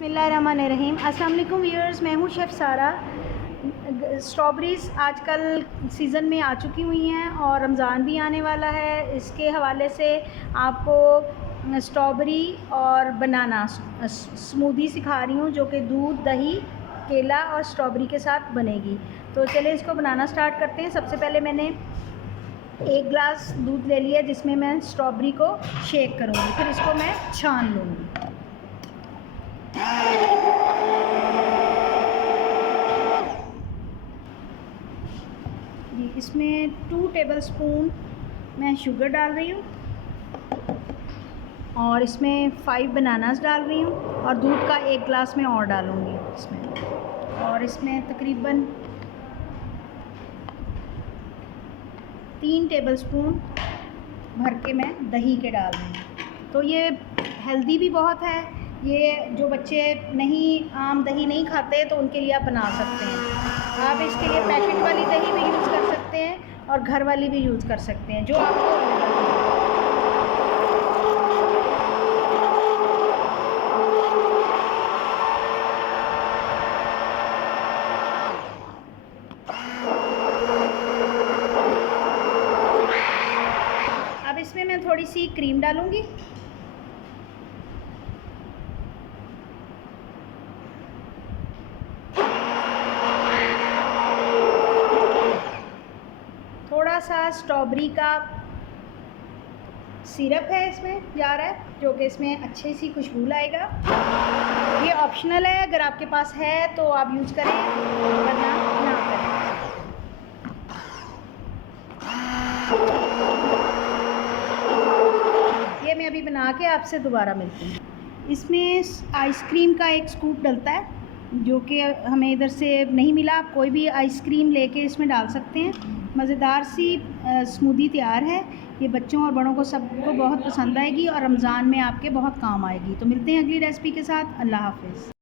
बिस्मिल्लाहिर्रहमानिर्रहीम। अस्सलाम वालेकुम व्यूअर्स, मैं हूँ शेफ़ सारा। स्ट्रॉबेरीज़ आजकल सीज़न में आ चुकी हुई हैं और रमज़ान भी आने वाला है। इसके हवाले से आपको स्ट्रॉबेरी और बनाना स्मूदी सिखा रही हूँ, जो कि दूध, दही, केला और स्ट्रॉबेरी के साथ बनेगी। तो चलिए इसको बनाना स्टार्ट करते हैं। सबसे पहले मैंने 1 गिलास दूध ले लिया, जिसमें मैं स्ट्रॉबेरी को शेक करूँगी, फिर इसको मैं छान लूँगी। इसमें 2 टेबलस्पून मैं शुगर डाल रही हूँ और इसमें 5 बनानास डाल रही हूँ और दूध का 1 गिलास में और डालूँगी इसमें। और इसमें तकरीबन 3 टेबलस्पून भर के मैं दही के डाल रही हूँ। तो ये हेल्दी भी बहुत है। ये जो बच्चे आम दही नहीं खाते तो उनके लिए आप बना सकते हैं। आप इसके लिए पैकेट वाली दही भी यूज़ कर सकते हैं और घर वाली भी यूज़ कर सकते हैं, जो आपको। अब इसमें मैं थोड़ी सी क्रीम डालूँगी। थोड़ा सा स्ट्रॉबेरी का सिरप है इसमें जा रहा है, जो कि इसमें अच्छी सी खुशबू लाएगा। ये ऑप्शनल है, अगर आपके पास है तो आप यूज़ करें, वरना ना करें। ये मैं अभी बना के आपसे दोबारा मिलती हूँ। इसमें आइसक्रीम का 1 स्कूप डलता है, जो कि हमें इधर से नहीं मिला। आप कोई भी आइसक्रीम लेके इसमें डाल सकते हैं। मज़ेदार सी स्मूदी तैयार है। ये बच्चों और बड़ों को सबको बहुत पसंद आएगी और रमज़ान में आपके बहुत काम आएगी। तो मिलते हैं अगली रेसिपी के साथ। अल्लाह हाफ़िज़।